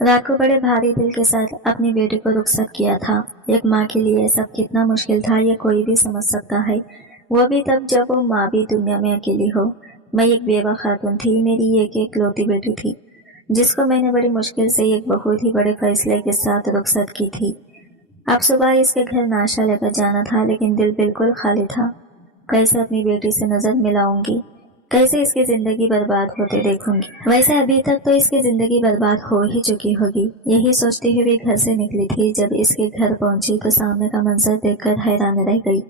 रात को बड़े भारी दिल के साथ अपनी बेटी को रुखसत किया था। एक माँ के लिए सब कितना मुश्किल था ये कोई भी समझ सकता है, वो भी तब जब वो माँ भी दुनिया में अकेली हो। मैं एक बेवा खातून थी, मेरी एक इकलौती बेटी थी जिसको मैंने बड़ी मुश्किल से एक बहुत ही बड़े फैसले के साथ रुखसत की थी। अब सुबह इसके घर नाश्ता लेकर जाना था, लेकिन दिल बिल्कुल खाली था। कैसे अपनी बेटी से नजर मिलाऊंगी, कैसे इसकी जिंदगी बर्बाद होते देखूंगी। वैसे अभी तक तो इसकी जिंदगी बर्बाद हो ही चुकी होगी। यही सोचती हुई घर से निकली थी। जब इसके घर पहुंची तो सामने का मंजर देखकर हैरान रह गई।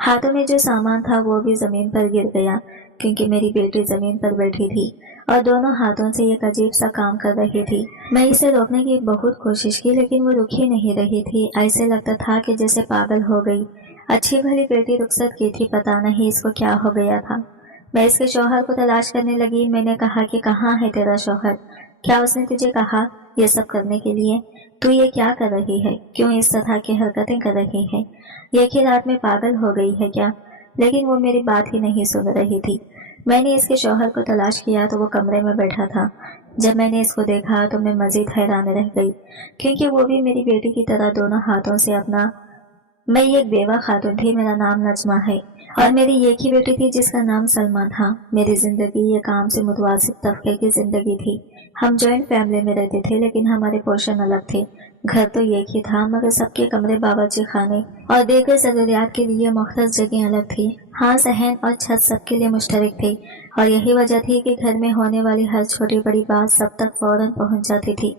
हाथों में जो सामान था वो भी जमीन पर गिर गया, क्योंकि मेरी बेटी जमीन पर बैठी थी और दोनों हाथों से एक अजीब सा काम कर रही थी। मैं इसे रोकने की बहुत कोशिश की, लेकिन वो रुक ही नहीं रही थी। ऐसे लगता था कि जैसे पागल हो गई। अच्छी भली बेटी रुखसत की थी, पता नहीं इसको क्या हो गया था। मैं इसके शौहर को तलाश करने लगी। मैंने कहा कि कहाँ है तेरा शौहर? क्या उसने तुझे कहा ये सब करने के लिए? तू ये क्या कर रही है? क्यों इस तरह की हरकतें कर रही है? एक ही रात में पागल हो गई है क्या? लेकिन वो मेरी बात ही नहीं सुन रही थी। मैंने इसके शौहर को तलाश किया तो वो कमरे में बैठा था। जब मैंने इसको देखा तो मैं मजीद हैरान रह गई, क्योंकि वो भी मेरी बेटी की तरह दोनों हाथों से अपना। मैं एक बेवा खातून थी, मेरा नाम नजमा है और मेरी एक ही बेटी थी जिसका नाम सलमा था। मेरी जिंदगी एक काम से मुतवासित तबके की जिंदगी थी। हम जॉइंट फैमिली में रहते थे, लेकिन हमारे पोर्शन अलग थे। घर तो एक ही था, मगर सबके कमरे, बावर्ची खाने और दीगर जरूरियात के लिए मुख्तलिफ जगह अलग थी। हाँ, सहन और छत सबके लिए मुश्तरक थे, और यही वजह थी कि घर में होने वाली हर छोटी बड़ी बात सब तक फौरन पहुंच जाती थी।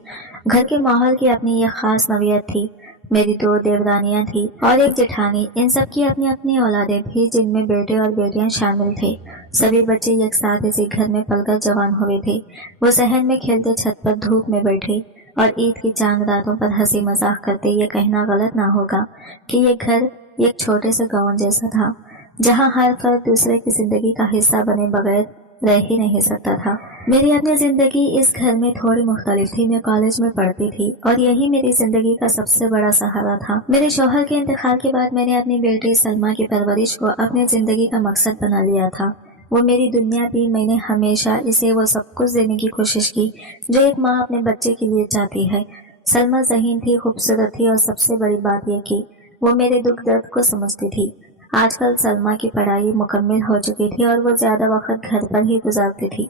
घर के माहौल की अपनी एक खास नवियत थी। मेरी 2 देवरानियां थी और एक जेठानी। इन सब की अपनी अपनी औलादें थी, जिनमें बेटे और बेटियां शामिल थे। सभी बच्चे एक साथ इसी घर में पलकर जवान हुए थे। वो सहन में खेलते, छत पर धूप में बैठे और ईद की चांद रातों पर हंसी मजाक करते। ये कहना गलत ना होगा कि ये घर एक छोटे से गांव जैसा था, जहाँ हर फर्द दूसरे की जिंदगी का हिस्सा बने बगैर रह ही नहीं सकता था। मेरी अपनी जिंदगी इस घर में थोड़ी मुख्तलिफ थी। मैं कॉलेज में पढ़ती थी और यही मेरी जिंदगी का सबसे बड़ा सहारा था। मेरे शौहर के इंतकाल के बाद मैंने अपनी बेटी सलमा की परवरिश को अपनी जिंदगी का मकसद बना लिया था। वो मेरी दुनिया थी। मैंने हमेशा इसे वो सब कुछ देने की कोशिश की जो एक माँ अपने बच्चे के लिए चाहती है। सलमा ज़हीन थी, खूबसूरत थी और सबसे बड़ी बात यह कि वो मेरे दुख दर्द को समझती थी। आजकल सलमा की पढ़ाई मुकम्मल हो चुकी थी और वो ज्यादा वक्त घर पर ही गुजारती थी।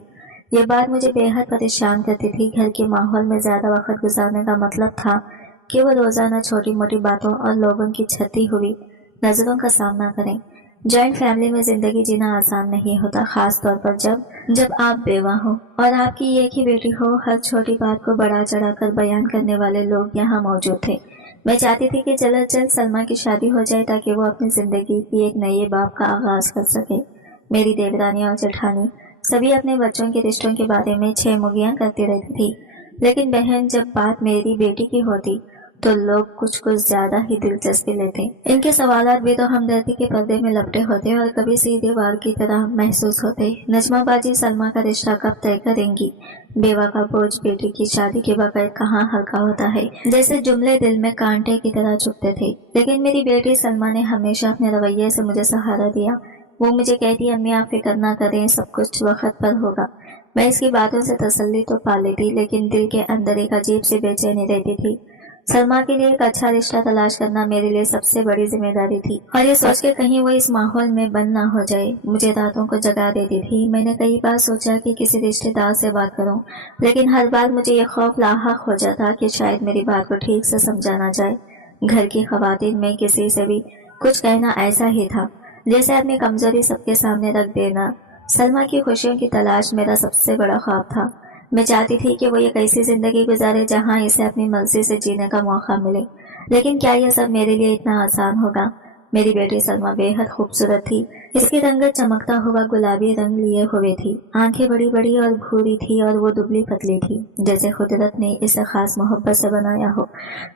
ये बात मुझे बेहद परेशान करती थी। घर के माहौल में ज्यादा वक्त गुजारने का मतलब था कि वो रोजाना छोटी मोटी बातों और लोगों की छती हुई नजरों का सामना करें। जॉइंट फैमिली में जिंदगी जीना आसान नहीं होता, खास तौर पर जब आप बेवा हो और आपकी एक ही बेटी हो। हर छोटी बात को बढ़ा चढ़ा कर बयान करने वाले लोग यहाँ मौजूद थे। मैं चाहती थी कि जल्द जल्द सलमा की शादी हो जाए ताकि वो अपनी जिंदगी की एक नए बाब का आगाज कर सके। मेरी देवरानी और जेठानी सभी अपने बच्चों के रिश्तों के बारे में छह मुगियां करती रहती थी, लेकिन बहन, जब बात मेरी बेटी की होती तो लोग कुछ ज्यादा ही दिलचस्पी लेते। इनके सवालात भी तो हमदर्दी के पर्दे में लपटे होते और कभी सीधे वार की तरह महसूस होते। नजमा बाजी सलमा का रिश्ता कब तय करेंगी? बेवा का बोझ बेटी की शादी के बगैर कहाँ हल्का होता है। जैसे जुमले दिल में कांटे की तरह चुभते थे। लेकिन मेरी बेटी सलमा ने हमेशा अपने रवैये से मुझे सहारा दिया। वो मुझे कहती, अम्मी आप फिक्र ना करें, सब कुछ वक्त पर होगा। मैं इसकी बातों से तसल्ली तो पा लेती, लेकिन दिल के अंदर एक अजीब सी बेचैनी रहती थी। सलमा के लिए एक अच्छा रिश्ता तलाश करना मेरे लिए सबसे बड़ी जिम्मेदारी थी, और ये सोच के कहीं वो इस माहौल में बंद ना हो जाए मुझे रातों को जगा देती थी। मैंने कई बार सोचा कि किसी रिश्तेदार से बात करूं, लेकिन हर बार मुझे ये खौफ लाहक हो जाता कि शायद मेरी बात को ठीक से समझा ना जाए। घर की खवातीन में किसी से भी कुछ कहना ऐसा ही था जैसे अपनी कमजोरी सबके सामने रख देना। सलमा की खुशियों की तलाश मेरा सबसे बड़ा ख्वाब था। मैं चाहती थी कि वो एक ऐसी जिंदगी गुजारे जहां इसे अपनी मर्जी से जीने का मौका मिले, लेकिन क्या यह सब मेरे लिए इतना आसान होगा? मेरी बेटी सलमा बेहद खूबसूरत थी। इसकी रंगत चमकता हुआ गुलाबी रंग लिए हुए थी। आंखें बड़ी बड़ी और भूरी थी और वो दुबली पतली थी, जैसे कुदरत ने इसे खास मोहब्बत से बनाया हो।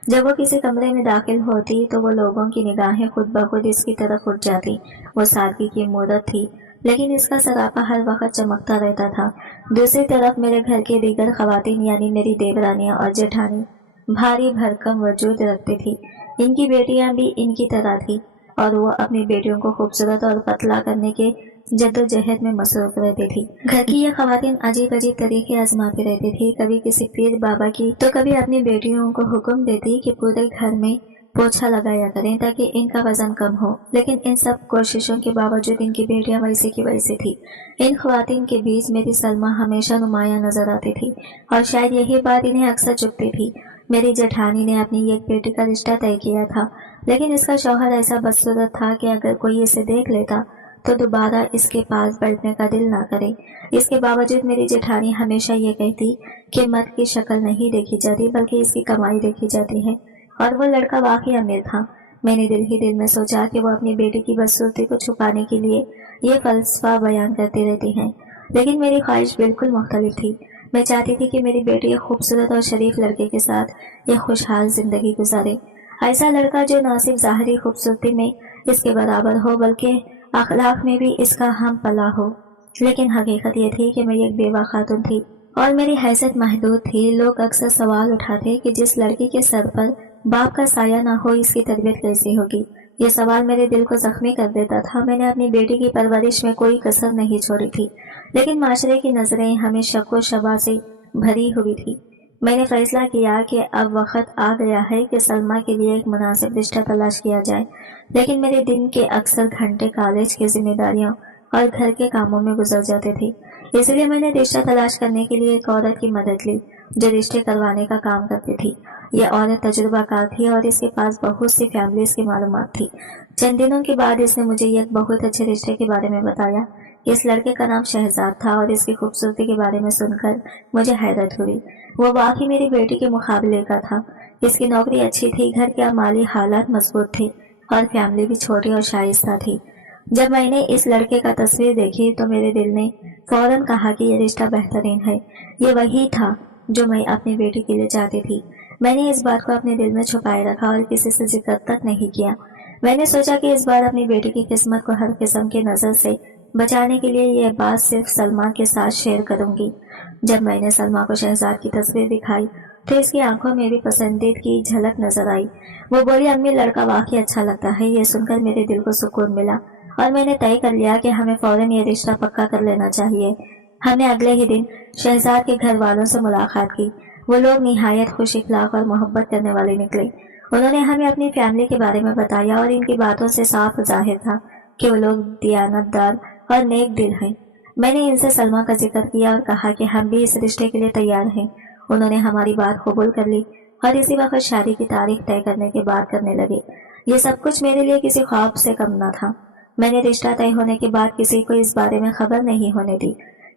जब वो किसी कमरे में दाखिल होती तो वो लोगों की निगाहें खुद ब खुद इसकी तरफ उठ जाती। वो सादगी की मूरत थी, लेकिन इसका सरापा हर वक्त चमकता रहता था। दूसरी तरफ मेरे घर के दीगर खवातीन यानी मेरी देवरानियां और जेठानी भारी भरकम वजूद रखती थी। इनकी बेटियां भी इनकी तरह थी और वो अपनी बेटियों को खूबसूरत और पतला करने के जद्दोजहद में मसरूफ रहती थी। घर की ये खवातीन अजीब अजीब तरीके आजमाती रहती थी, कभी किसी पीर बाबा की तो कभी अपनी बेटियों को हुक्म देती कि पूरे घर में पोछा लगाया करें ताकि इनका वजन कम हो। लेकिन इन सब कोशिशों के बावजूद इनकी बेटियां वैसी की वैसी थी। इन खवातीन के बीच मेरी सलमा हमेशा नुमाया नजर आती थी और शायद यही बात इन्हें अक्सर चुभती थी। मेरी जेठानी ने अपनी एक बेटी का रिश्ता तय किया था, लेकिन इसका शौहर ऐसा बदसूरत था कि अगर कोई इसे देख लेता तो दोबारा इसके पास बैठने का दिल ना करे। इसके बावजूद मेरी जेठानी हमेशा ये कहती कि मर्द की शक्ल नहीं देखी जाती बल्कि इसकी कमाई देखी जाती है, और वो लड़का वाकई अमीर था। मैंने दिल ही दिल में सोचा कि वो अपनी बेटी की बदसूरती को छुपाने के लिए ये फलसफा बयान करती रहती हैं, लेकिन मेरी ख्वाहिश बिल्कुल मुख्तलिफ थी। मैं चाहती थी कि मेरी बेटी एक खूबसूरत और शरीफ लड़के के साथ एक खुशहाल जिंदगी गुजारे। ऐसा लड़का जो न सिर्फ ज़ाहिरी खूबसूरती में इसके बराबर हो बल्कि अखलाक में भी इसका हम पला हो। लेकिन हकीकत ये थी कि मैं एक बेवा खातून थी और मेरी हैसियत महदूद थी। लोग अक्सर सवाल उठाते कि जिस लड़की के सर पर बाप का साया ना हो इसकी तरबियत कैसी होगी। ये सवाल मेरे दिल को जख्मी कर देता था। मैंने अपनी बेटी की परवरिश में कोई कसर नहीं छोड़ी थी, लेकिन माशरे की नजरें हमें शक व शबा से भरी हुई थी। मैंने फैसला किया कि अब वक्त आ गया है कि सलमा के लिए एक मुनासिब रिश्ता तलाश किया जाए, लेकिन मेरे दिन के अक्सर घंटे कॉलेज की जिम्मेदारियों और घर के कामों में गुजर जाते थे। इसलिए मैंने रिश्ता तलाश करने के लिए एक औरत की मदद ली जो रिश्ते करवाने का काम करती थी। यह औरत तजुर्बाकार थी और इसके पास बहुत सी फैमिलीज की मालूमात थी। चंद दिनों के बाद इसने मुझे एक बहुत अच्छे रिश्ते के बारे में बताया। इस लड़के का नाम शहजाद था और इसकी खूबसूरती के बारे में सुनकर मुझे हैरत हुई। वो वाकई मेरी बेटी के मुकाबले का था। इसकी नौकरी अच्छी थी, घर के माली हालात मजबूत थे और फैमिली भी छोटी और शाइस्ता थी। जब मैंने इस लड़के का तस्वीर देखी तो मेरे दिल ने फौरन कहा कि यह रिश्ता बेहतरीन है। ये वही था जो मैं अपनी बेटी के लिए चाहती थी। मैंने इस बात को अपने दिल में छुपाए रखा और किसी से जिक्र तक नहीं किया। मैंने सोचा कि इस बार अपनी बेटी की किस्मत को हर किस्म की नज़र से बचाने के लिए यह बात सिर्फ सलमा के साथ शेयर करूंगी। जब मैंने सलमा को शहजाद की तस्वीर दिखाई तो इसकी आंखों में भी पसंदीद की झलक नजर आई। वो बोली, अम्मी लड़का वाकई अच्छा लगता है। ये सुनकर मेरे दिल को सुकून मिला और मैंने तय कर लिया कि हमें फौरन ये रिश्ता पक्का कर लेना चाहिए। हमने अगले ही दिन शहजाद के घर वालों से मुलाकात की। वो लोग निहायत खुश इखलाक और मोहब्बत करने वाले निकले। उन्होंने हमें अपनी फैमिली के बारे में बताया और इनकी बातों से साफ जाहिर था कि वो लोग दियानतदार और नेक दिल हैं। मैंने इनसे सलमा का जिक्र किया और कहा कि हम भी इस रिश्ते के लिए तैयार हैं। उन्होंने हमारी बात कबूल कर ली और इसी वक्त शादी की तारीख तय करने की बात करने लगे। ये सब कुछ मेरे लिए किसी ख्वाब से कम न था। मैंने रिश्ता तय होने के बाद किसी को इस बारे में खबर नहीं होने दी।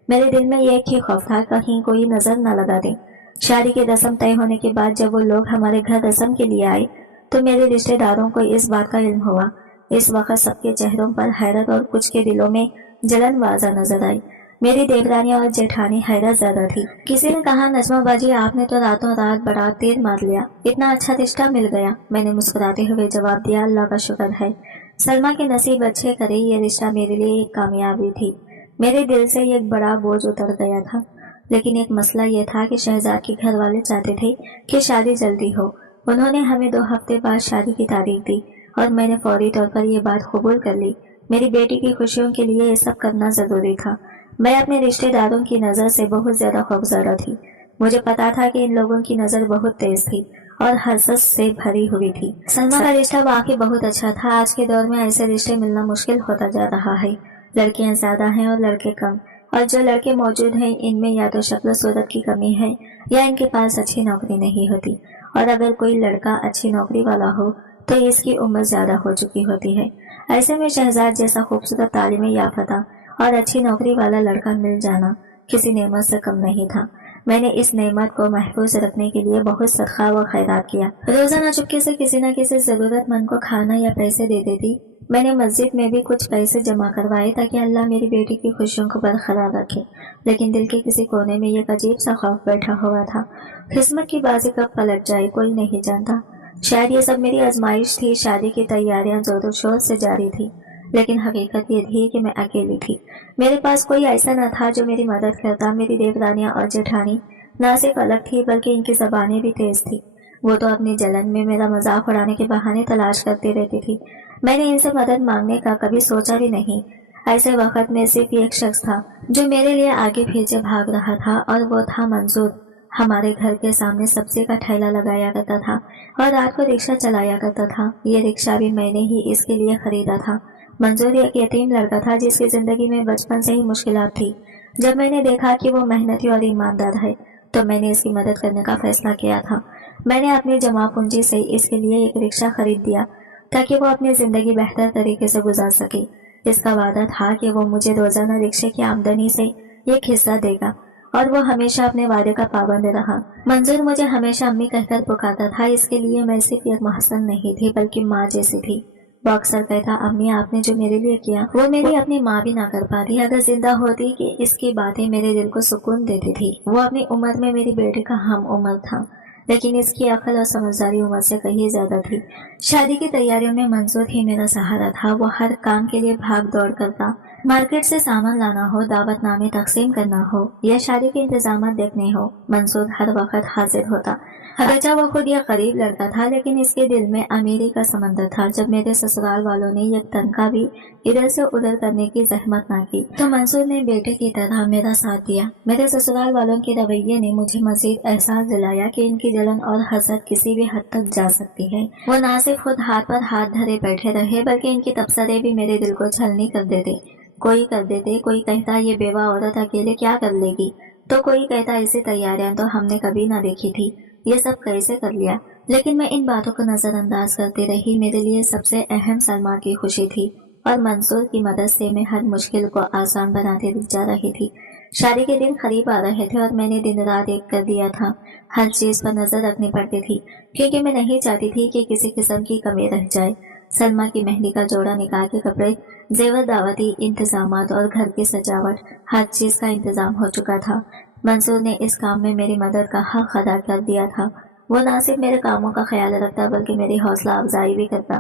मेरे दिल में एक ही खौफ था, कहीं कोई नजर न लगा दे। शादी की रस्म तय होने के बाद जब वो लोग हमारे घर रस्म के लिए आए तो मेरे रिश्तेदारों को इस बात का इल्म हुआ। इस वक्त सबके चेहरों पर हैरत और कुछ के दिलों में जलन वाज़ा नजर आई। मेरी देवरानी और जेठानी हैरत ज्यादा थी। किसी ने कहा, नजमा बाजी आपने तो रातों रात बड़ा तीर मार लिया, इतना अच्छा रिश्ता मिल गया। मैंने मुस्कुराते हुए जवाब दिया, अल्लाह का शुक्र है, सलमा के नसीब अच्छे करे। ये रिश्ता मेरे लिए एक कामयाबी थी। मेरे दिल से एक बड़ा बोझ उतर गया था। लेकिन एक मसला यह था कि शहजाद के घर वाले चाहते थे कि शादी जल्दी हो। उन्होंने हमें 2 हफ्ते बाद शादी की तारीख दी और मैंने फौरी तौर पर यह बात कबूल कर ली। मेरी बेटी की खुशियों के लिए ये सब करना जरूरी था। मैं अपने रिश्तेदारों की नज़र से बहुत ज्यादा खौफजदा थी। मुझे पता था कि इन लोगों की नज़र बहुत तेज थी और हसरत से भरी हुई थी। सलमा का रिश्ता वाकई बहुत अच्छा था। आज के दौर में ऐसे रिश्ते मिलना मुश्किल होता जा रहा है। लड़कियां ज्यादा हैं और लड़के कम, और जो लड़के मौजूद हैं इनमें या तो शक्ल सूरत की कमी है या इनके पास अच्छी नौकरी नहीं होती, और अगर कोई लड़का अच्छी नौकरी वाला हो तो इसकी उम्र ज्यादा हो चुकी होती है। ऐसे में शहजाद जैसा खूबसूरत तालीम याफ्ता और अच्छी नौकरी वाला लड़का मिल जाना किसी नेमत से कम नहीं था। मैंने इस नेमत को महफूज रखने के लिए बहुत सदका व खैरात किया। रोजाना चुपके से किसी न किसी जरूरतमंद को खाना या पैसे दे देती। मैंने मस्जिद में भी कुछ पैसे जमा करवाए ताकि अल्लाह मेरी बेटी की खुशियों को बरकरार रखे। लेकिन दिल के किसी कोने में एक अजीब सा खौफ बैठा हुआ था। किस्मत की बाजी कब पलट जाए कोई नहीं जानता। शायद ये सब मेरी आजमाइश थी। शादी की तैयारियां जोरों शोर से जारी थी, लेकिन हकीकत ये थी कि मैं अकेली थी। मेरे पास कोई ऐसा न था जो मेरी मदद करता। मेरी देवरानियां और जेठानी न सिर्फ अलग थी बल्कि इनकी जबानें भी तेज थी। वो तो अपनी जलन में मेरा मजाक उड़ाने के बहाने तलाश करती रहती थी। मैंने इनसे मदद मांगने का कभी सोचा भी नहीं। ایسے وقت میں صرف ایک شخص تھا جو میرے لیے آگے پیچھے بھاگ رہا تھا، اور وہ تھا منظور۔ ہمارے گھر کے سامنے سبزی کا ٹھیلا لگایا کرتا تھا اور رات کو رکشہ چلایا کرتا تھا۔ یہ رکشہ بھی میں نے ہی اس کے لیے خریدا تھا۔ منظور ایک یتیم لڑکا تھا جس کی زندگی میں بچپن سے ہی مشکلات تھی۔ جب میں نے دیکھا کہ وہ محنتی اور ایماندار ہے تو میں نے اس کی مدد کرنے کا فیصلہ کیا تھا۔ میں نے اپنی جمع پونجی سے اس کے لیے ایک رکشہ خرید دیا تاکہ وہ اپنی زندگی بہتر طریقے سے گزار سکے۔ اس کا وعدہ تھا کہ وہ مجھے روزانہ رکشے کی آمدنی سے ایک حصہ دے گا، اور وہ ہمیشہ اپنے وعدے کا پابند رہا۔ منظور مجھے ہمیشہ امی کہہ کر پکارتا تھا، اس کے لیے میں صرف ایک محسن نہیں تھی بلکہ ماں جیسی تھی۔ وہ اکثر کہتا، امی آپ نے جو میرے لیے کیا وہ میری اپنی ماں بھی نہ کر پاتی اگر زندہ ہوتی، کہ اس کی باتیں میرے دل کو سکون دیتی تھی۔ وہ اپنی عمر میں میری بیٹی کا ہم عمر تھا، لیکن اس کی عقل اور سمجھداری عمر سے کہیں زیادہ تھی۔ شادی کی تیاریوں میں منظور ہی میرا سہارا تھا۔ وہ ہر کام کے لیے بھاگ دوڑ کرتا، مارکیٹ سے سامان لانا ہو، دعوت نامے تقسیم کرنا ہو یا شادی کے انتظامات دیکھنے ہو، منظور ہر وقت حاضر ہوتا۔ اگرچہ وہ خود ایک غریب لڑکا تھا لیکن اس کے دل میں امیری کا سمندر تھا۔ جب میرے سسرال والوں نے ایک تنخواہ بھی ادھر سے ادھر کرنے کی زحمت نہ کی تو منظور نے بیٹے کی طرح میرا ساتھ دیا۔ میرے سسرال والوں کے رویے نے مجھے مزید احساس دلایا کہ ان کی جلن اور حسد کسی بھی حد تک جا سکتی ہے۔ وہ نہ صرف خود ہاتھ پر ہاتھ دھرے بیٹھے رہے بلکہ ان کے تبصرے بھی میرے دل کو چھلنی کر دیتے۔ کوئی کر دیتے، کوئی کہتا یہ بیوہ عورت اکیلے کیا کر لے گی، تو کوئی کہتا ایسی تیاریاں تو ہم نے کبھی نہ دیکھی تھی، یہ سب کیسے کر لیا۔ لیکن میں ان باتوں کو نظر انداز کرتی رہی۔ میرے لیے سب سے اہم سلمیٰ کی خوشی تھی، اور منصور کی مدد سے میں ہر مشکل کو آسان بناتے جا رہی تھی۔ شادی کے دن قریب آ رہے تھے اور میں نے دن رات ایک کر دیا تھا۔ ہر چیز پر نظر رکھنی پڑتی تھی کیونکہ میں نہیں چاہتی تھی کہ کسی قسم کی کمی رہ جائے۔ سلمیٰ کی مہندی کا جوڑا، نکاح کے کپڑے، زیور، دعوتی انتظامات اور گھر کی سجاوٹ، ہر چیز کا انتظام ہو چکا تھا۔ منصور نے اس کام میں میری مدد کا حق ادا کر دیا تھا۔ وہ نہ صرف میرے کاموں کا خیال رکھتا بلکہ میری حوصلہ افزائی بھی کرتا۔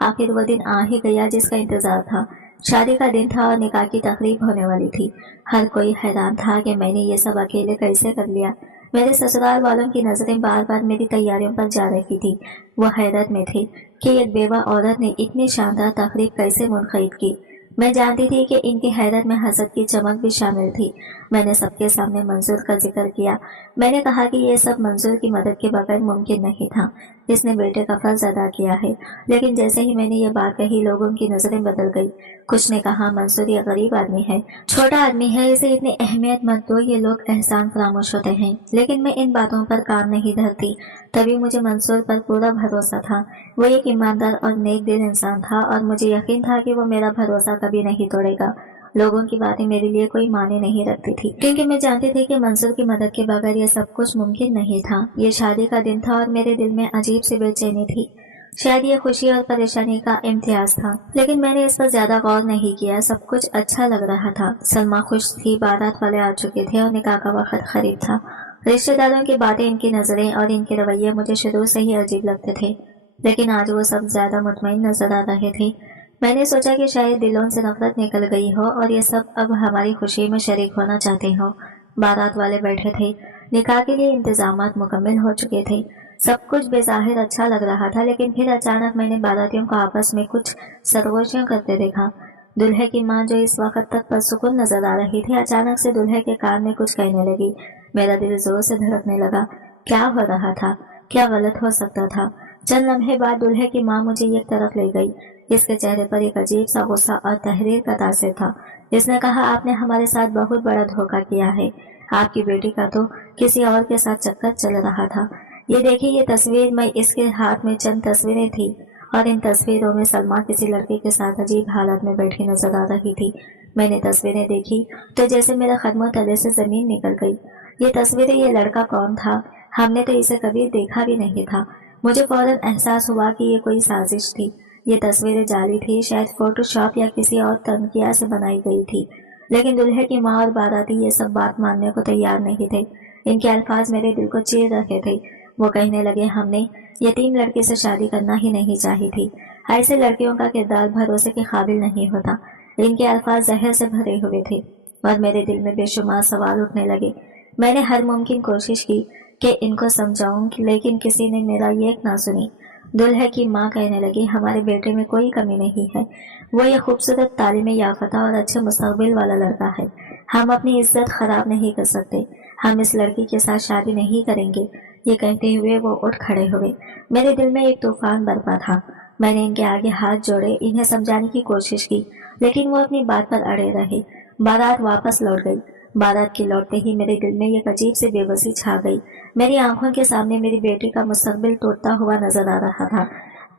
آخر وہ دن آ ہی گیا جس کا انتظار تھا۔ شادی کا دن تھا اور نکاح کی تقریب ہونے والی تھی۔ ہر کوئی حیران تھا کہ میں نے یہ سب اکیلے کیسے کر لیا۔ میرے سسرال والوں کی نظریں بار بار میری تیاریوں پر جا رہی تھی۔ وہ حیرت میں تھے کہ ایک بیوہ عورت نے اتنی شاندار تقریب کیسے منعقد کی۔ میں جانتی تھی کہ ان کی حیرت میں حسد کی چمک بھی شامل تھی۔ میں نے سب کے سامنے منظور کا ذکر کیا۔ میں نے کہا کہ یہ سب منظور کی مدد کے بغیر ممکن نہیں تھا۔ اس نے بیٹے کا فرض ادا کیا ہے۔ لیکن جیسے ہی میں نے یہ بات کہی لوگوں کی نظریں بدل گئی۔ کچھ نے کہا منظور یہ غریب آدمی ہے، چھوٹا آدمی ہے، اسے اتنی اہمیت مت دو، یہ لوگ احسان فراموش ہوتے ہیں۔ لیکن میں ان باتوں پر کان نہیں دھرتی۔ تبھی مجھے منصور پر پورا بھروسہ تھا۔ وہ ایک ایماندار اور نیک دل انسان تھا اور مجھے یقین تھا کہ وہ میرا بھروسہ کبھی نہیں توڑے گا۔ لوگوں کی باتیں میرے لیے کوئی معنی نہیں رکھتی تھی کیونکہ میں جانتی تھی کہ منصور کی مدد کے بغیر یہ سب کچھ ممکن نہیں تھا۔ یہ شادی کا دن تھا اور میرے دل میں عجیب سی بے چینی تھی۔ شاید یہ خوشی اور پریشانی کا امتیاز تھا، لیکن میں نے اس پر زیادہ غور نہیں کیا۔ سب کچھ اچھا لگ رہا تھا۔ سلمیٰ خوش تھی، بارات والے آ چکے تھے اور نکاح کا وقت قریب تھا۔ رشتہ داروں کی باتیں، ان کی نظریں اور ان کے رویے مجھے شروع سے ہی عجیب لگتے تھے، لیکن آج وہ سب زیادہ مطمئن نظر آ رہے تھے۔ میں نے سوچا کہ شاید دلوں سے نفرت نکل گئی ہو اور یہ سب اب ہماری خوشی میں شریک ہونا چاہتے ہوں۔ بارات والے بیٹھے تھے، نکاح کے لیے انتظامات مکمل ہو چکے تھے۔ سب کچھ بظاہر اچھا لگ رہا تھا، لیکن پھر اچانک میں نے باراتیوں کو آپس میں کچھ سرگوشیاں کرتے دیکھا۔ دلہے کی ماں جو اس وقت تک پرسکون نظر آ رہی تھی، اچانک سے دلہے کے کان میں کچھ کہنے لگی۔ میرا دل زور سے دھڑکنے لگا۔ کیا ہو رہا تھا؟ کیا غلط ہو سکتا تھا؟ چند لمحے بعد دلہے کی ماں مجھے ایک طرف لے گئی۔ اس کے چہرے پر ایک عجیب سا غصہ اور تحریر کا تاثر تھا۔ اس نے کہا، آپ نے ہمارے ساتھ بہت بڑا دھوکہ کیا ہے۔ آپ کی بیٹی کا تو کسی اور کے ساتھ چکر چل رہا تھا۔ یہ دیکھیے یہ تصویر۔ میں اس کے ہاتھ میں چند تصویریں تھیں اور ان تصویروں میں سلمیٰ کسی لڑکے کے ساتھ عجیب حالت میں بیٹھی نظر آ رہی تھی۔ میں نے تصویریں دیکھی تو جیسے میرے قدموں تلے سے زمین نکل گئی۔ یہ تصویریں، یہ لڑکا کون تھا؟ ہم نے تو اسے کبھی دیکھا بھی نہیں تھا۔ مجھے فوراً احساس ہوا کہ یہ کوئی سازش تھی۔ یہ تصویریں جعلی تھی، شاید فوٹو شاپ یا کسی اور تنقیہ سے بنائی گئی تھی۔ لیکن دلہے کی ماں اور باراتی یہ سب بات ماننے کو تیار نہیں تھے۔ ان کے الفاظ میرے دل کو چیر رہے تھے۔ وہ کہنے لگے، ہم نے یتیم لڑکی سے شادی کرنا ہی نہیں چاہی تھی۔ ایسے لڑکیوں کا کردار بھروسے کے قابل نہیں ہوتا۔ ان کے الفاظ زہر سے بھرے ہوئے تھے اور میرے دل میں بے شمار سوال اٹھنے لگے۔ میں نے ہر ممکن کوشش کی کہ ان کو سمجھاؤں، لیکن کسی نے میرا ایک نہ سنی۔ दुल्हे की माँ कहने लगी, हमारे बेटे में कोई कमी नहीं है, वो ये खूबसूरत तालीम याफ्ता और अच्छे मुस्तकबिल वाला लड़का है। हम अपनी इज्जत खराब नहीं कर सकते, हम इस लड़की के साथ शादी नहीं करेंगे। ये कहते हुए वो उठ खड़े हुए। मेरे दिल में एक तूफान बरपा था। मैंने इनके आगे हाथ जोड़े, इन्हें समझाने की कोशिश की, लेकिन वो अपनी बात पर अड़े रहे। बारात वापस लौट गई। बारात के लौटते ही मेरे दिल में एक अजीब सी बेबसी छा गई। मेरी आंखों के सामने मेरी बेटी का मुस्तकबिल टूटता हुआ नजर आ रहा था।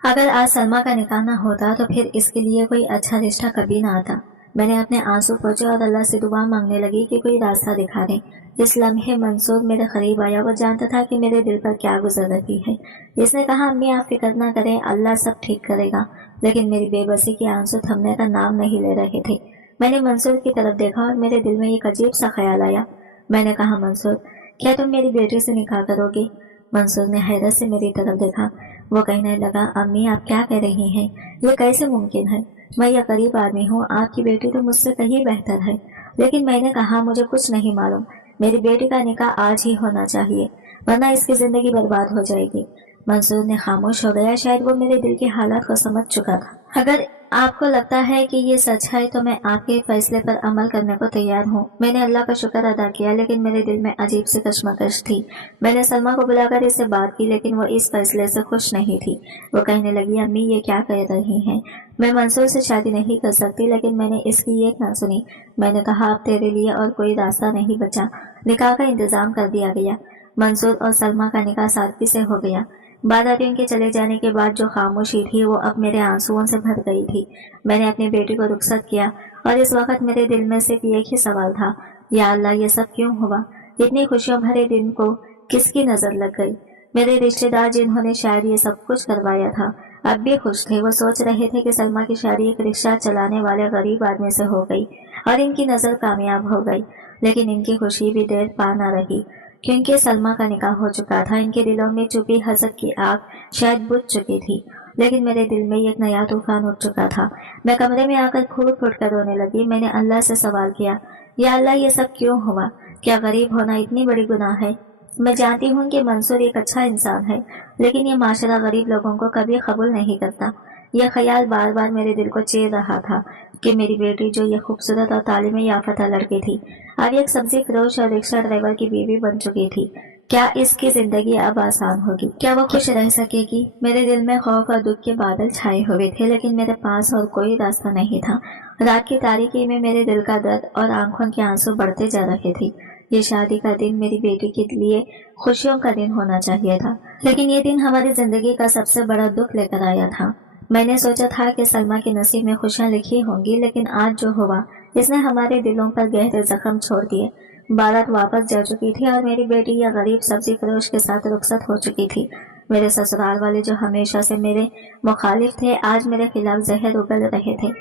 अगर आज सलमा का निकाह न होता तो फिर इसके लिए कोई अच्छा रिश्ता कभी ना आता। मैंने अपने आंसू पोंछे और अल्लाह से दुआ मांगने लगी कि कोई रास्ता दिखा दे। इस लम्हे मंसूर मेरे करीब आया। वो जानता था कि मेरे दिल पर क्या गुजर रही है। इसने कहा, अम्मी आप फिक्र न करें, अल्लाह सब ठीक करेगा। लेकिन मेरी बेबसी के आंसू थमने का नाम नहीं ले रहे थे। मैंने मंसूर की तरफ देखा और मेरे दिल में एक अजीब सा ख्याल आया। मैंने कहा, मंसूर क्या तुम मेरी बेटी से निकाह करोगे? मंसूर ने हैरत से मेरी तरफ देखा। वो कहने लगा, अम्मी आप क्या कह रही हैं? ये कैसे मुमकिन है? मैं यह गरीब आदमी हूँ, आपकी बेटी तो मुझसे कहीं बेहतर है। लेकिन मैंने कहा, मुझे कुछ नहीं मालूम, मेरी बेटी का निकाह आज ही होना चाहिए, वरना इसकी जिंदगी बर्बाद हो जाएगी। मंसूर ने खामोश हो गया। शायद वो मेरे दिल के हालात को समझ चुका था। अगर आपको लगता है कि ये सच है तो मैं आपके फैसले पर अमल करने को तैयार हूँ। मैंने अल्लाह का शुक्र अदा किया, लेकिन मेरे दिल में अजीब सी कश्मकश थी। मैंने सलमा को बुलाकर इससे बात की, लेकिन वो इस फैसले से खुश नहीं थी। वो कहने लगी, अम्मी ये क्या कह रही हैं? मैं मंसूर से शादी नहीं कर सकती। लेकिन मैंने इसकी एक ना सुनी। मैंने कहा, अब तेरे लिए और कोई रास्ता नहीं बचा। निकाह का इंतजाम कर दिया गया। मंसूर और सलमा का निकाह सादगी से हो गया। बारातियों के चले जाने के बाद जो खामोशी थी वो अब मेरे आंसुओं से भर गई थी। मैंने अपनी बेटी को रुखसत किया और इस वक्त मेरे दिल में सिर्फ एक ही सवाल था, या अल्लाह ये सब क्यों हुआ? इतनी खुशियों भरे दिन को किसकी नजर लग गई? मेरे रिश्तेदार जिन्होंने शायद ये सब कुछ करवाया था अब भी खुश थे। वो सोच रहे थे कि सलमा की शादी एक रिक्शा चलाने वाले गरीब आदमी से हो गई और इनकी नजर कामयाब हो गई। लेकिन इनकी खुशी भी देर पा न रही, क्योंकि सलमा का निकाह हो चुका था। इनके दिलों में छुपी हसद की आग शायद बुझ चुकी थी। लेकिन मेरे दिल में एक नया तूफान उठ चुका था। मैं कमरे में आकर फूट फूट कर रोने लगी। मैंने अल्लाह से सवाल किया, या अल्लाह ये सब क्यों हुआ? क्या गरीब होना इतनी बड़ी गुनाह है? मैं जानती हूँ कि मंसूर एक अच्छा इंसान है, लेकिन ये माशरा गरीब लोगों को कभी कबूल नहीं करता। यह ख्याल बार बार मेरे दिल को चीर रहा था कि मेरी बेटी जो ये खूबसूरत और तालीम याफ्ता लड़की थी, अब एक सब्जी फरोश और रिक्शा ड्राइवर की बीवी बन चुकी थी। क्या इसकी जिंदगी अब आसान होगी? क्या वो खुश रह सकेगी? मेरे दिल में खौफ और दुख के बादल छाए हुए थे, लेकिन मेरे पास और कोई रास्ता नहीं था। रात की तारीकी में मेरे दिल का दर्द और आंखों के आंसू बढ़ते जा रहे थे। ये शादी का दिन मेरी बेटी के लिए खुशियों का दिन होना चाहिए था, लेकिन ये दिन हमारी जिंदगी का सबसे बड़ा दुख लेकर आया था। मैंने सोचा था कि सलमा के नसीब में खुशियां लिखी होंगी, लेकिन आज जो हुआ इसने हमारे दिलों पर गहरे जख्म छोड़ दिए। बारात वापस जा चुकी थी और मेरी बेटी या गरीब सब्जी फरोश के साथ रुखसत हो चुकी थी। मेरे ससुराल वाले जो हमेशा से मेरे मुखालिफ थे, आज मेरे खिलाफ जहर उगल रहे थे।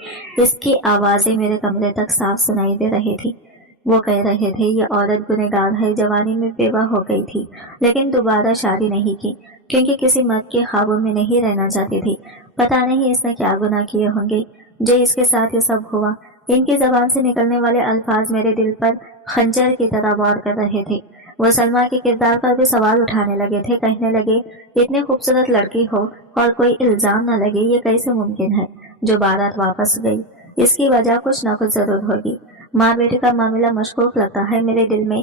इसकी आवाजें मेरे कमरे तक साफ सुनाई दे रही थी। वो कह रहे थे, ये औरत गुनहगार है, जवानी में बेवा हो गई थी, लेकिन दोबारा शादी नहीं की, क्योंकि किसी मर्द के ख्वाबों में नहीं रहना चाहती थी। पता नहीं इसने क्या गुनाह किए होंगे जो इसके साथ ये सब हुआ। इनकी जबान से निकलने वाले अल्फाज मेरे दिल पर खंजर की तरह वार कर रहे थे। वो सलमा के किरदार पर भी सवाल उठाने लगे थे। कहने लगे, इतनी खूबसूरत लड़की हो और कोई इल्जाम न लगे, ये कैसे मुमकिन है? जो बारात वापस गई, इसकी वजह कुछ न कुछ जरूर होगी। माँ बेटे का मामला मशकूक लगता है। मेरे दिल में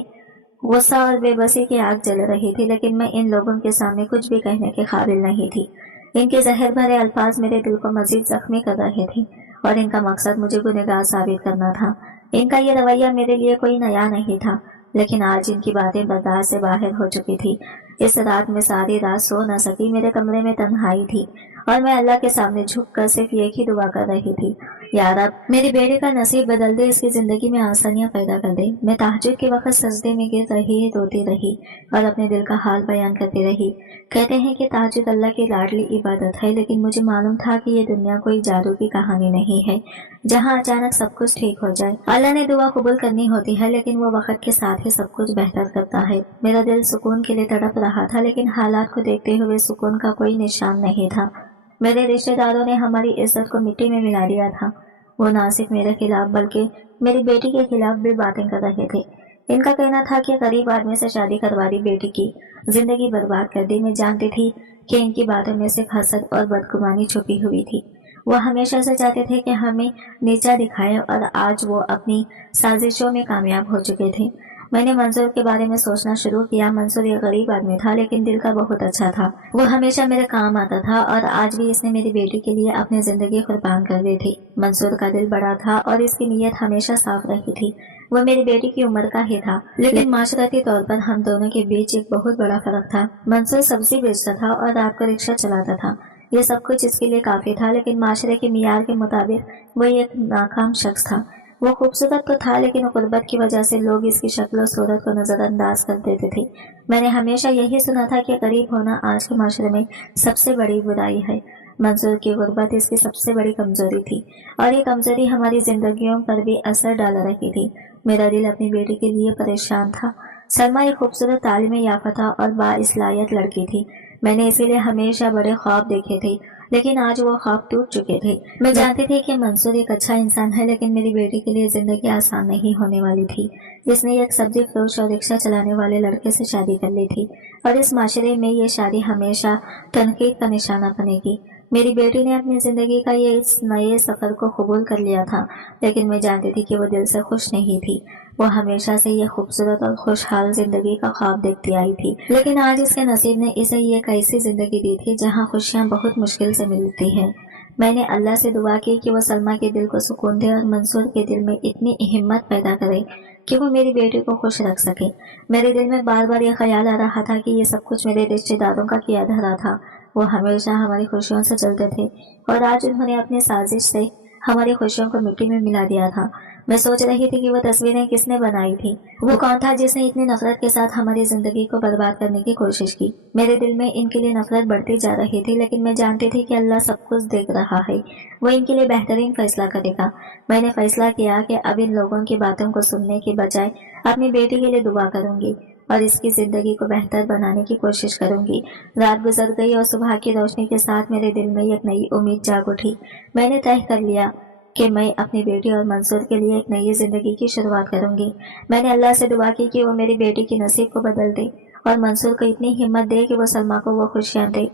गुस्सा और बेबसी की आग जल रही थी, लेकिन मैं इन लोगों के सामने कुछ भी कहने के काबिल नहीं थी। इनके जहर भरे अल्फाज मेरे दिल को मजीद जख्मी कर रहे थे और इनका मकसद मुझे गुनहगार साबित करना था। इनका ये रवैया मेरे लिए कोई नया नहीं था, लेकिन आज इनकी बातें बर्दाश्त से बाहर हो चुकी थी। इस रात में सारी रात सो न सकी। मेरे कमरे में तन्हाई थी और मैं अल्लाह के सामने झुककर सिर्फ एक ही दुआ कर रही थी, या रब मेरी बेटे का नसीब बदल दे, इसकी जिंदगी में आसानियां पैदा कर दे। मैं तहज्जुद के वक्त सजदे में गिर रही, रोती रही और अपने दिल का हाल बयान करती रही। कहते हैं कि तहज्जुद अल्लाह की लाडली इबादत है, लेकिन मुझे मालूम था कि ये दुनिया कोई जादू की कहानी नहीं है जहाँ अचानक सब कुछ ठीक हो जाए। अल्लाह ने दुआ कबूल करनी होती है, लेकिन वो वक्त के साथ ही सब कुछ बेहतर करता है। मेरा दिल सुकून के लिए तड़प रहा था, लेकिन हालात को देखते हुए सुकून का कोई निशान नहीं था। मेरे रिश्तेदारों ने हमारी इज्जत को मिट्टी में मिला दिया था। वो ना सिर्फ मेरे खिलाफ बल्कि मेरी बेटी के खिलाफ भी बातें कर रहे थे। ان का कहना था कि गरीब आदमी से शादी करवा दी, बेटी की जिंदगी बर्बाद कर दी। मैं जानती थी कि इनकी बातों में सिर्फ हसद और बदगुमानी छुपी हुई थी। वो हमेशा से चाहते थे कि हमें नीचा दिखाएं और आज वो अपनी साजिशों में कामयाब हो चुके थे। मैंने मंसूर के बारे में सोचना शुरू किया। मंसूर एक गरीब आदमी था लेकिन दिल का बहुत अच्छा था। वो हमेशा मेरे काम आता था और आज भी इसने मेरी बेटी के लिए अपनी जिंदगी कुर्बान कर दी थी। मंसूर का दिल बड़ा था और इसकी नीयत हमेशा साफ रही थी। वो मेरी बेटी की उम्र का ही था, लेकिन माशरती तौर पर हम दोनों के बीच एक बहुत बड़ा फर्क था। मंसूर सब्जी बेचता था और रात को रिक्शा चलाता था। ये सब कुछ इसके लिए काफी था, लेकिन माशरे के मियार के मुताबिक वो एक नाकाम शख्स था। वो खूबसूरत तो था लेकिन गुर्बत की वजह से लोग इसकी शक्ल और सूरत को नजरअंदाज कर देते थे। मैंने हमेशा यही सुना था कि गरीब होना आज के माशरे में सबसे बड़ी बुराई है। मंसूर की गुर्बत इसकी सबसे बड़ी कमजोरी थी और ये कमजोरी हमारी जिंदगियों पर भी असर डाल रही थी। मेरा दिल अपनी बेटी के लिए परेशान था। सलमा एक खूबसूरत तालीम याफ्ता और बाइस्लाहियत लड़की थी। मैंने इसीलिए हमेशा बड़े ख्वाब देखे थे, लेकिन आज वो ख्वाब टूट चुके थे। मैं जानती थी कि मंसूर एक अच्छा इंसान है, लेकिन मेरी बेटी के लिए जिंदगी आसान नहीं होने वाली थी। इसने एक सब्जी फरोश और रिक्शा चलाने वाले लड़के से शादी कर ली थी और इस माशरे में ये शादी हमेशा तनकीद का निशाना बनेगी। मेरी बेटी ने अपनी जिंदगी का ये इस नए सफर को कबूल कर लिया था, लेकिन मैं जानती थी कि वो दिल से खुश नहीं थी। वो हमेशा से ये खूबसूरत और खुशहाल जिंदगी का ख्वाब देखती आई थी, लेकिन आज इसके नसीब ने इसे ये एक ऐसी जिंदगी दी थी जहाँ खुशियाँ बहुत मुश्किल से मिलती हैं। मैंने अल्लाह से दुआ की कि वो सलमा के दिल को सुकून दे और मंसूर के दिल में इतनी हिम्मत पैदा करे कि वो मेरी बेटी को खुश रख सके। मेरे दिल में बार बार ये ख्याल आ रहा था कि ये सब कुछ मेरे रिश्तेदारों का किया धरा था। वो हमेशा हमारी खुशियों से चलते थे और आज उन्होंने अपनी साजिश से हमारी खुशियों को मिट्टी में मिला दिया था। मैं सोच रही थी कि वो तस्वीरें किसने बनाई थी। वो कौन था जिसने इतनी नफरत के साथ हमारी जिंदगी को बर्बाद करने की कोशिश की। मेरे दिल में इनके लिए नफरत बढ़ती जा रही थी, लेकिन मैं जानती थी कि अल्लाह सब कुछ देख रहा है। वो इनके लिए बेहतरीन फैसला करेगा। मैंने फैसला किया कि अब इन लोगों की बातों को सुनने के बजाय अपनी बेटी के लिए दुआ करूंगी और इसकी जिंदगी को बेहतर बनाने की कोशिश करूंगी। रात गुजर गई और सुबह की रोशनी के साथ मेरे दिल में एक नई उम्मीद जाग उठी। मैंने तय कर लिया कि मैं अपनी बेटी और मंसूर के लिए एक नई जिंदगी की शुरुआत करूंगी। मैंने अल्लाह से दुआ की कि वो मेरी बेटी की नसीब को बदल दे और मंसूर को इतनी हिम्मत दे कि वो सलमा को वो खुशियां दे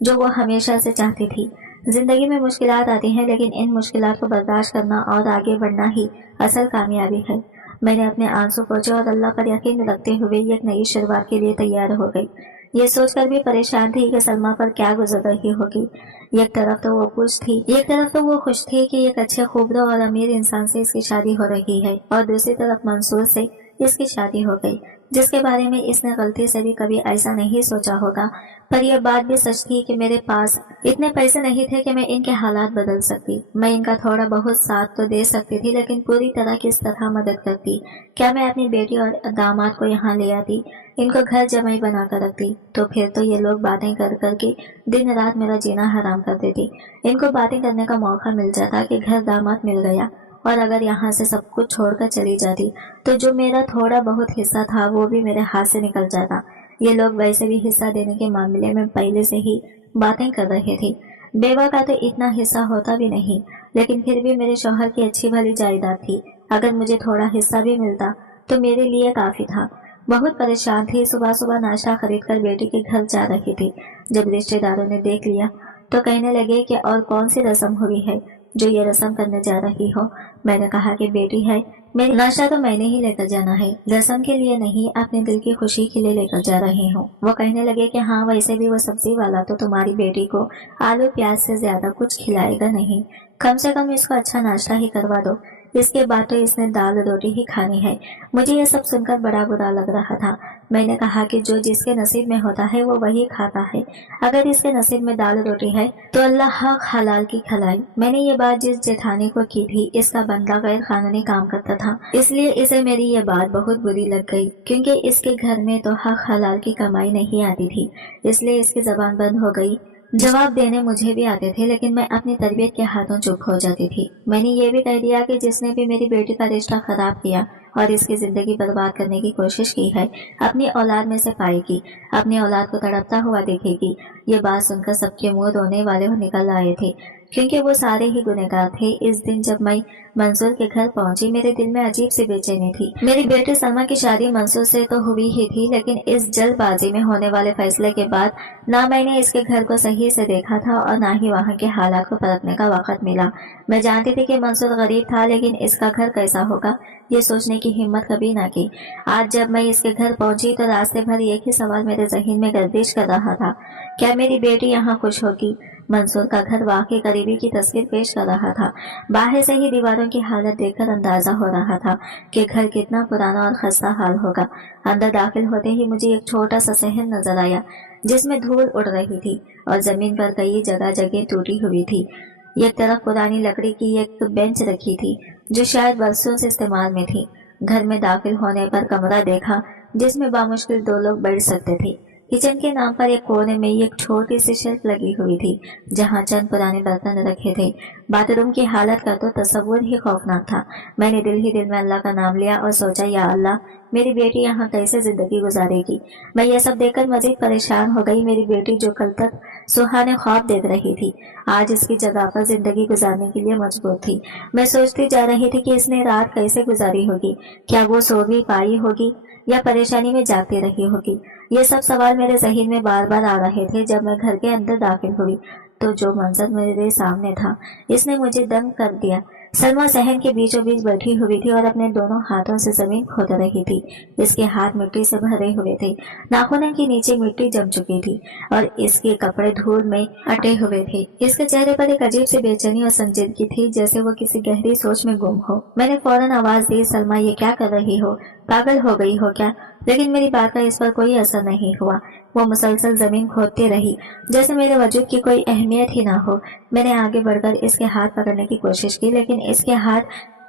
जो वो हमेशा से चाहती थी। जिंदगी में मुश्किलात आती हैं, लेकिन इन मुश्किलात को बर्दाश्त करना और आगे बढ़ना ही असल कामयाबी है। मैंने अपने आंसू पोंछे और अल्लाह पर यकीन रखते हुए एक नई शुरुआत के लिए तैयार हो गई। ये सोचकर भी परेशान थी कि सलमा पर क्या गुजर रही होगी। एक तरफ तो वो खुश थी कि एक अच्छे खूबरो और अमीर इंसान से इसकी शादी हो रही है और दूसरी तरफ मंसूर से इसकी शादी हो गई, जिसके बारे में इसने गलती से भी कभी ऐसा नहीं सोचा होगा। पर यह बात भी सच थी कि मेरे पास इतने पैसे नहीं थे कि मैं इनके हालात बदल सकती। मैं इनका थोड़ा बहुत साथ तो दे सकती थी, लेकिन पूरी तरह किस तरह मदद करती। क्या मैं अपनी बेटी और दामाद को यहाँ ले आती, इनको घर जमाई बना कर रखती, तो फिर तो ये लोग बातें कर करके दिन रात मेरा जीना हराम कर देती। इनको बातें करने का मौका मिल जाता कि घर दामाद मिल गया, और अगर यहाँ से सब कुछ छोड़कर चली जाती तो जो मेरा थोड़ा बहुत हिस्सा था वो भी मेरे हाथ से निकल जाता। ये लोग वैसे भी हिस्सा देने के मामले में पहले से ही बातें कर रहे थे। बेवा का तो इतना हिस्सा होता भी नहीं, लेकिन फिर भी मेरे शौहर की अच्छी भली जायदाद थी। अगर मुझे थोड़ा हिस्सा भी मिलता तो मेरे लिए काफी था। बहुत परेशान थी। सुबह सुबह नाश्ता खरीद कर बेटी के घर जा रही थी। जब रिश्तेदारों ने देख लिया तो कहने लगे कि और कौन सी रस्म हुई है जो ये रस्म करने जा रही हो। मैंने कहा कि बेटी है, मेरी नाश्ता तो मैंने ही लेकर जाना है, रस्म के लिए नहीं, अपने दिल की खुशी के लिए लेकर जा रही हूँ। वो कहने लगे कि हाँ, वैसे भी वो सब्जी वाला तो तुम्हारी बेटी को आलू प्याज से ज्यादा कुछ खिलाएगा नहीं, कम से कम इसको अच्छा नाश्ता ही करवा दो। इसके बाद तो इसने दाल रोटी ही खानी है। मुझे ये सब सुनकर बड़ा बुरा लग रहा था। मैंने कहा कि जो जिसके नसीब में होता है वो वही खाता है। अगर इसके नसीब में दाल रोटी है तो अल्लाह हक हलाल की खिलाए। मैंने ये बात जिस जेठानी को की थी, इसका बंदा गैर कानूनी काम करता था, इसलिए इसे मेरी ये बात बहुत बुरी लग गई, क्योंकि इसके घर में तो हक हलाल की कमाई नहीं आती थी, इसलिए इसकी जबान बंद हो गई। जवाब देने मुझे भी आते थे, लेकिन मैं अपनी तरबियत के हाथों चुप हो जाती थी। मैंने ये भी कह दिया कि जिसने भी मेरी बेटी का रिश्ता खराब किया और इसकी जिंदगी बर्बाद करने की कोशिश की है, अपनी औलाद में से पाएगी, अपनी औलाद को तड़पता हुआ देखेगी। ये बात सुनकर सबके मुंह रोने वाले निकल आए थे, क्योंकि वो सारे ही गुनहगार थे। इस दिन जब मैं मंसूर के घर पहुंची, मेरे दिल में अजीब सी बेचैनी थी। मेरी बेटी सलमा की शादी मंसूर से तो हुई ही थी, लेकिन इस जल्दबाजी में होने वाले फैसले के बाद ना मैंने इसके घर को सही से देखा था और ना ही वहाँ के हालात को परखने का वक्त मिला। मैं जानती थी कि मंसूर गरीब था, लेकिन इसका घर कैसा होगा ये सोचने की हिम्मत कभी ना की। आज जब मैं इसके घर पहुंची तो रास्ते भर एक ही सवाल मेरे जहन में गर्दिश कर रहा था, क्या मेरी बेटी यहाँ खुश होगी? मंसूर का घर वाकई गरीबी की तस्वीर पेश कर रहा था। बाहर से ही दीवारों की हालत देखकर अंदाजा हो रहा था कि घर कितना पुराना और खस्ता हाल होगा। अंदर दाखिल होते ही मुझे एक छोटा सा सहन नजर आया जिसमें धूल उड़ रही थी और जमीन पर कई जगह जगह टूटी हुई थी। एक तरफ पुरानी लकड़ी की एक बेंच रखी थी जो शायद बरसों से इस्तेमाल में थी। घर में दाखिल होने पर कमरा देखा जिसमें बामुश्किल 2 लोग बैठ सकते थे। किचन के नाम पर एक कोने में एक छोटी सी शेल्फ लगी हुई थी जहां चंद पुराने बर्तन रखे थे। बाथरूम की हालत का तो तस्वुर ही खौफनाक था। मैंने दिल ही दिल में अल्लाह का नाम लिया और सोचा, या अल्लाह, मेरी बेटी यहाँ कैसे जिंदगी गुजारेगी? मैं यह सब देखकर मजीद परेशान हो गई। मेरी बेटी जो कल तक सुहाने ख्वाब देख रही थी, आज इसकी जगह पर जिंदगी गुजारने के लिए मजबूर थी। मैं सोचती जा रही थी कि इसने रात कैसे गुजारी होगी, क्या वो सो भी पाई होगी या परेशानी में जागती रही होगी। ये सब सवाल मेरे जहन में बार बार आ रहे थे। जब मैं घर के अंदर दाखिल हुई तो जो मंजर मेरे सामने था, इसने मुझे दंग कर दिया। सलमा सहन के बीचों बीच बैठी हुई थी और अपने दोनों हाथों से जमीन खोद रही थी। इसके हाथ मिट्टी से भरे हुए थे, नाखूनों के नीचे मिट्टी जम चुकी थी और इसके कपड़े धूल में अटे हुए थे। इसके चेहरे पर एक अजीब सी बेचैनी और संजीदगी थी, जैसे वो किसी गहरी सोच में गुम हो। मैंने फौरन आवाज दी, सलमा, ये क्या कर रही हो? पागल हो गई हो क्या? लेकिन मेरी बात का इस पर कोई असर नहीं हुआ। वो मुसलसल जमीन खोदती रही जैसे मेरे वजूद की कोई अहमियत ही ना हो। मैंने आगे बढ़कर इसके हाथ पकड़ने की कोशिश की, लेकिन इसके हाथ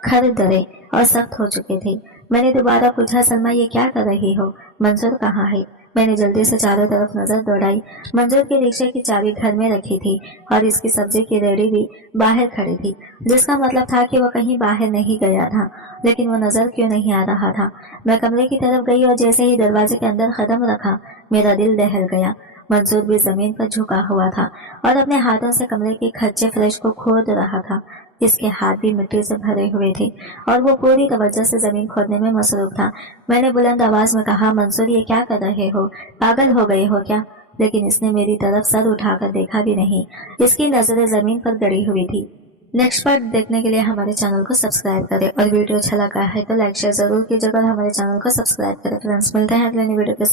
खरदरे और सख्त हो चुके थे। मैंने दोबारा पूछा, सलमा, ये क्या कर रही हो? मंसूर कहाँ है? मैंने जल्दी से चारों तरफ नजर दौड़ाई। मंसूर के रिक्शे की चाबी घर में रखी थी और इसकी सब्जी की रेहड़ी भी बाहर खड़ी थी, जिसका मतलब था कि वो कहीं बाहर नहीं गया था। लेकिन वो नजर क्यों नहीं आ रहा था? मैं कमरे की तरफ गई और जैसे ही दरवाजे के अंदर कदम रखा, मेरा दिल दहल गया। मंसूर भी जमीन पर झुका हुआ था और अपने हाथों से कमरे के कच्चे फर्श को खोद रहा था। इसके हाथ भी मिट्टी से भरे हुए थे और वो पूरी तवज्जो से जमीन खोदने में मसरूफ था। मैंने बुलंद आवाज में कहा, मंसूर, ये क्या कर रहे हो? पागल हो गए हो क्या? लेकिन इसने मेरी तरफ सर उठाकर देखा भी नहीं। इसकी नजरें जमीन पर गड़ी हुई थी। नेक्स्ट पार्ट देखने के लिए हमारे चैनल को सब्सक्राइब करें और वीडियो अच्छा लगा है तो लाइक शेयर जरूर कीजिएगा और हमारे चैनल को सब्सक्राइब करें। फ्रेंड्स, मिलते हैं अगले वीडियो के साथ।